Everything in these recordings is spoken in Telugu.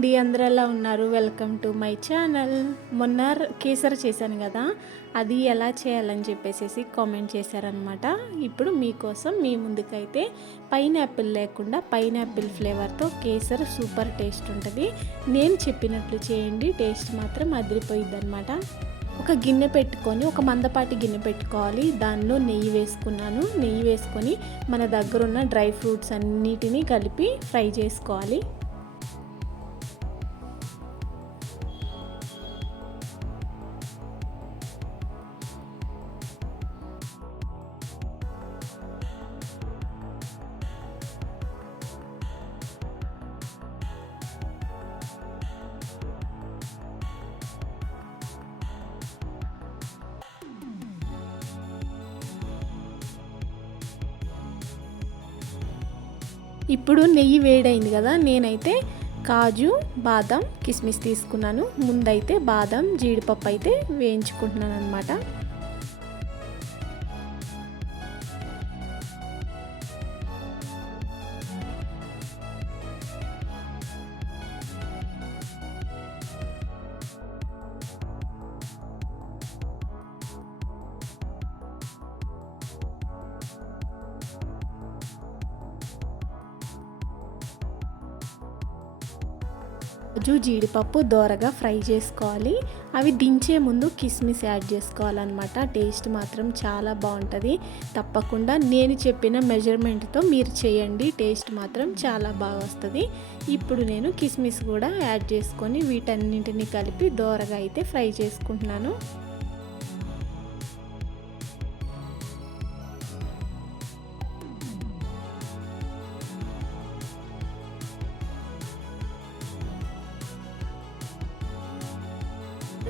అండి అందరూ ఎలా ఉన్నారు? Welcome to my channel. మొన్న కేసరి చేశాను కదా అది ఎలా చేయాలని చెప్పేసి కామెంట్ చేశారనమాట ఇప్పుడు మీకోసం మీ ముందుకైతే పైనాపిల్ లేకుండా పైనాపిల్ ఫ్లేవర్తో కేసర్ సూపర్ టేస్ట్ ఉంటుంది. నేను చెప్పినట్లు చేయండి టేస్ట్ మాత్రం అదిరిపోయిద్ది అనమాట ఒక గిన్నె పెట్టుకొని ఒక మందపాటి గిన్నె పెట్టుకోవాలి. దానిలో నెయ్యి వేసుకున్నాను. నెయ్యి వేసుకొని మన దగ్గర ఉన్న డ్రై ఫ్రూట్స్ అన్నిటినీ కలిపి ఫ్రై చేసుకోవాలి. ఇప్పుడు నెయ్యి వేడైంది కదా నేనైతే కాజు బాదం కిస్మిస్ తీసుకున్నాను. ముందైతే బాదం జీడిపప్పు అయితే వేయించుకుంటున్నాను అనమాట కాజు జీడిపప్పు దోరగా ఫ్రై చేసుకోవాలి. అవి దించే ముందు కిస్మిస్ యాడ్ చేసుకోవాలన్నమాట. టేస్ట్ మాత్రం చాలా బాగుంటుంది. తప్పకుండా నేను చెప్పిన మెజర్మెంట్తో మీరు చేయండి. టేస్ట్ మాత్రం చాలా బాగా వస్తుంది. ఇప్పుడు నేను కిస్మిస్ కూడా యాడ్ చేసుకొని వీటన్నింటిని కలిపి దోరగా అయితే ఫ్రై చేసుకుంటున్నాను.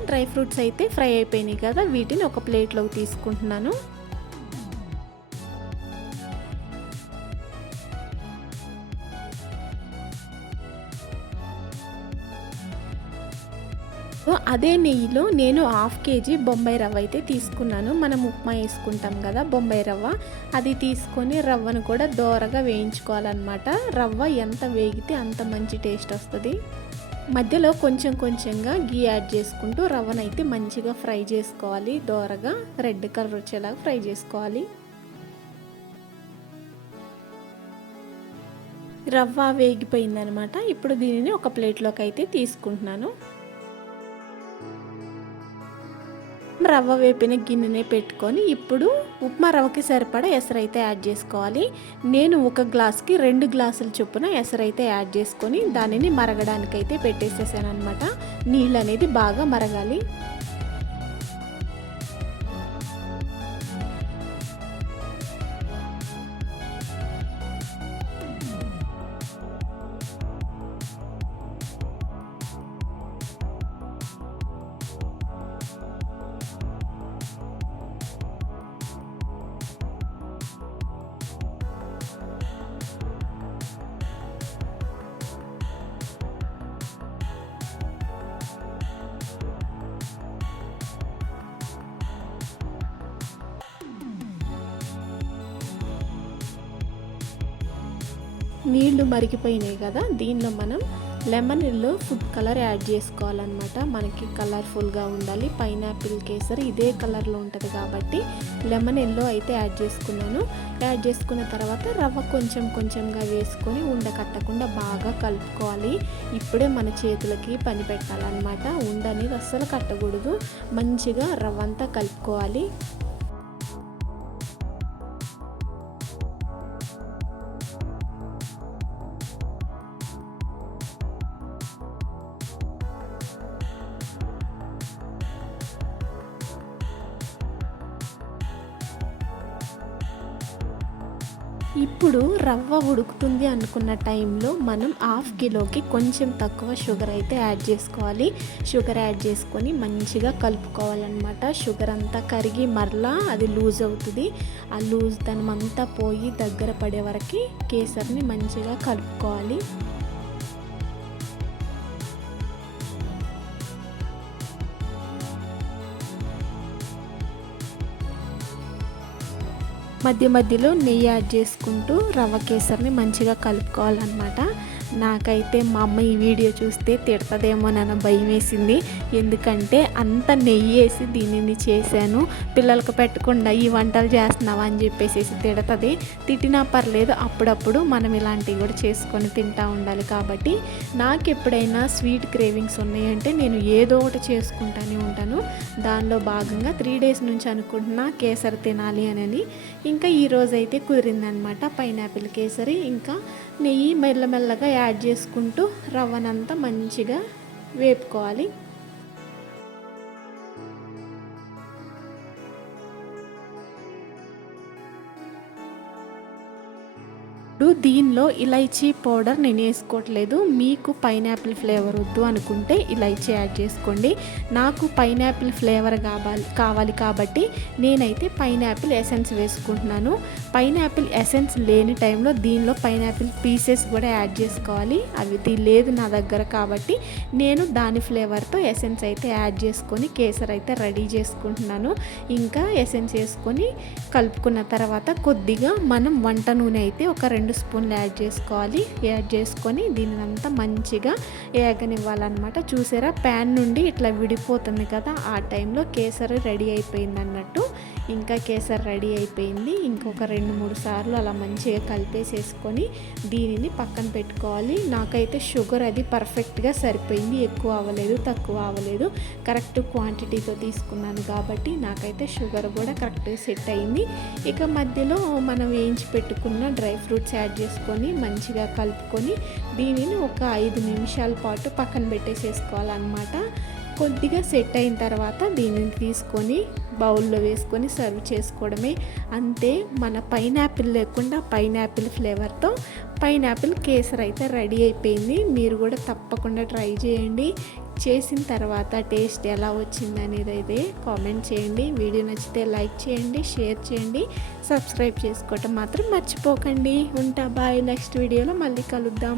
డ్రై ఫ్రూట్స్ అయితే ఫ్రై అయిపోయినాయి కదా వీటిని ఒక ప్లేట్లోకి తీసుకుంటున్నాను. అదే నెయ్యిలో నేను హాఫ్ కేజీ బొంబాయి రవ్వ అయితే తీసుకున్నాను. మనం ఉప్మా వేసుకుంటాం కదా బొంబాయి రవ్వ అది తీసుకొని రవ్వను కూడా దోరగా వేయించుకోవాలన్నమాట. రవ్వ ఎంత వేగితే అంత మంచి టేస్ట్ వస్తుంది. మధ్యలో కొంచెం కొంచెంగా గీ యాడ్ చేసుకుంటూ రవ్వనైతే మంచిగా ఫ్రై చేసుకోవాలి. దోరగా రెడ్ కలర్ వచ్చేలాగా ఫ్రై చేసుకోవాలి. రవ్వ వేగిపోయిందనమాట. ఇప్పుడు దీనిని ఒక ప్లేట్లోకి అయితే తీసుకుంటున్నాను. రవ్వ వేపిన గిన్నెనే పెట్టుకొని ఇప్పుడు ఉప్మా రవ్వకి సరిపడా ఎసరైతే యాడ్ చేసుకోవాలి. నేను ఒక గ్లాస్కి రెండు గ్లాసుల చొప్పున ఎసరైతే యాడ్ చేసుకొని దానిని మరగడానికైతే పెట్టేసేసాను అనమాట నీళ్ళు అనేది బాగా మరగాలి. నీళ్ళు మరిగిపోయినాయి కదా దీనిలో మనం lemon yellow food colour add చేసుకోవాలన్నమాట. మనకి కలర్ఫుల్గా ఉండాలి. పైనాపిల్ కేసరి ఇదే కలర్లో ఉంటుంది కాబట్టి లెమన్ ఎల్లో అయితే యాడ్ చేసుకున్నాను. యాడ్ చేసుకున్న తర్వాత రవ్వ కొంచెం కొంచెంగా వేసుకొని ఉండకట్టకుండా బాగా కలుపుకోవాలి. ఇప్పుడే మన చేతులకి పని పెట్టాలన్నమాట. ఉండ అనేది అస్సలు కట్టకూడదు. మంచిగా రవ్వ అంతా కలుపుకోవాలి. ఇప్పుడు రవ్వ ఉడుకుతుంది అనుకున్న టైంలో మనం హాఫ్ కిలోకి కొంచెం తక్కువ షుగర్ అయితే యాడ్ చేసుకోవాలి. షుగర్ యాడ్ చేసుకొని మంచిగా కలుపుకోవాలన్నమాట. షుగర్ అంతా కరిగి మరలా అది లూజ్ అవుతుంది. ఆ లూజ్ అంతా పోయి దగ్గర పడే వరకు కేసరిని మంచిగా కలుపుకోవాలి. మధ్య మధ్యలో నెయ్యి యాడ్ చేసుకుంటూ రవ్వ కేసరిని మంచిగా కలుపుకోవాలన్నమాట. నాకైతే మా అమ్మ ఈ వీడియో చూస్తే తిడతదేమో తిడతదేమోనన్న భయం వేసింది ఎందుకంటే అంత నెయ్యి వేసి దీనిని చేశాను. పిల్లలకు పెట్టకుండా ఈ వంటలు చేస్తున్నావా అని చెప్పేసి తిడతది. తిట్టినా పర్లేదు అప్పుడప్పుడు మనం ఇలాంటివి కూడా చేసుకొని తింటూ ఉండాలి కాబట్టి నాకు ఎప్పుడైనా స్వీట్ క్రేవింగ్స్ ఉన్నాయంటే నేను ఏదో ఒకటి చేసుకుంటానే ఉంటాను. దానిలో భాగంగా త్రీ డేస్ నుంచి అనుకుంటున్నా కేసరి తినాలి అని ఇంకా ఈరోజు అయితే కుదిరిందనమాట పైనాపిల్ కేసరి. ఇంకా నెయ్యి మెల్లమెల్లగా యాడ్ చేసుకుంటూ రవ్వనంతా మంచిగా వేపుకోవాలి. ఇప్పుడు దీనిలో ఇలైచీ పౌడర్ నేను వేసుకోవట్లేదు. మీకు పైనాపిల్ ఫ్లేవర్ వద్దు అనుకుంటే ఇలైచీ యాడ్ చేసుకోండి. నాకు పైనాపిల్ ఫ్లేవర్ కావాలి కావాలి కాబట్టి నేనైతే పైనాపిల్ ఎసెన్స్ వేసుకుంటున్నాను. పైనాపిల్ ఎసెన్స్ లేని టైంలో దీనిలో పైనాపిల్ పీసెస్ కూడా యాడ్ చేసుకోవాలి. అవి లేదు నా దగ్గర కాబట్టి నేను దాని ఫ్లేవర్తో ఎసెన్స్ అయితే యాడ్ చేసుకొని కేసర్ అయితే రెడీ చేసుకుంటున్నాను. ఇంకా ఎసెన్స్ వేసుకొని కలుపుకున్న తర్వాత కొద్దిగా మనం వంట నూనె అయితే ఒక రెండు రెండు స్పూన్లు యాడ్ చేసుకోవాలి. యాడ్ చేసుకొని దీని అంతా మంచిగా ఏగనివ్వాలన్నమాట. చూసారా? ప్యాన్ నుండి ఇట్లా విడిపోతుంది కదా ఆ టైంలో కేసరి రెడీ అయిపోయింది అన్నట్టు ఇంకా కేసర్ రెడీ అయిపోయింది. ఇంకొక రెండు మూడు సార్లు అలా మంచిగా కలిపేసేసుకొని దీనిని పక్కన పెట్టుకోవాలి. నాకైతే షుగర్ అది పర్ఫెక్ట్గా సరిపోయింది. ఎక్కువ అవ్వలేదు తక్కువ అవ్వలేదు. కరెక్ట్ క్వాంటిటీతో తీసుకున్నాను కాబట్టి నాకైతే షుగర్ కూడా కరెక్ట్గా సెట్ అయింది. ఇక మధ్యలో మనం వేయించి పెట్టుకున్న డ్రై ఫ్రూట్స్ యాడ్ చేసుకొని మంచిగా కలుపుకొని దీనిని ఒక ఐదు నిమిషాల పాటు పక్కన పెట్టేసేసుకోవాలన్నమాట. కొద్దిగా సెట్ అయిన తర్వాత దీనిని తీసుకొని బౌల్లో వేసుకొని సర్వ్ చేసుకోవడమే. అంతే మన పైనాపిల్ లేకుండా పైనాపిల్ ఫ్లేవర్తో పైనాపిల్ కేసర్ అయితే రెడీ అయిపోయింది. మీరు కూడా తప్పకుండా ట్రై చేయండి. చేసిన తర్వాత టేస్ట్ ఎలా వచ్చింది అనేది అయితే కామెంట్ చేయండి. వీడియో నచ్చితే లైక్ చేయండి షేర్ చేయండి. సబ్స్క్రైబ్ చేసుకోవటం మాత్రం మర్చిపోకండి. ఉంటా బాయ్. నెక్స్ట్ వీడియోలో మళ్ళీ కలుద్దాం.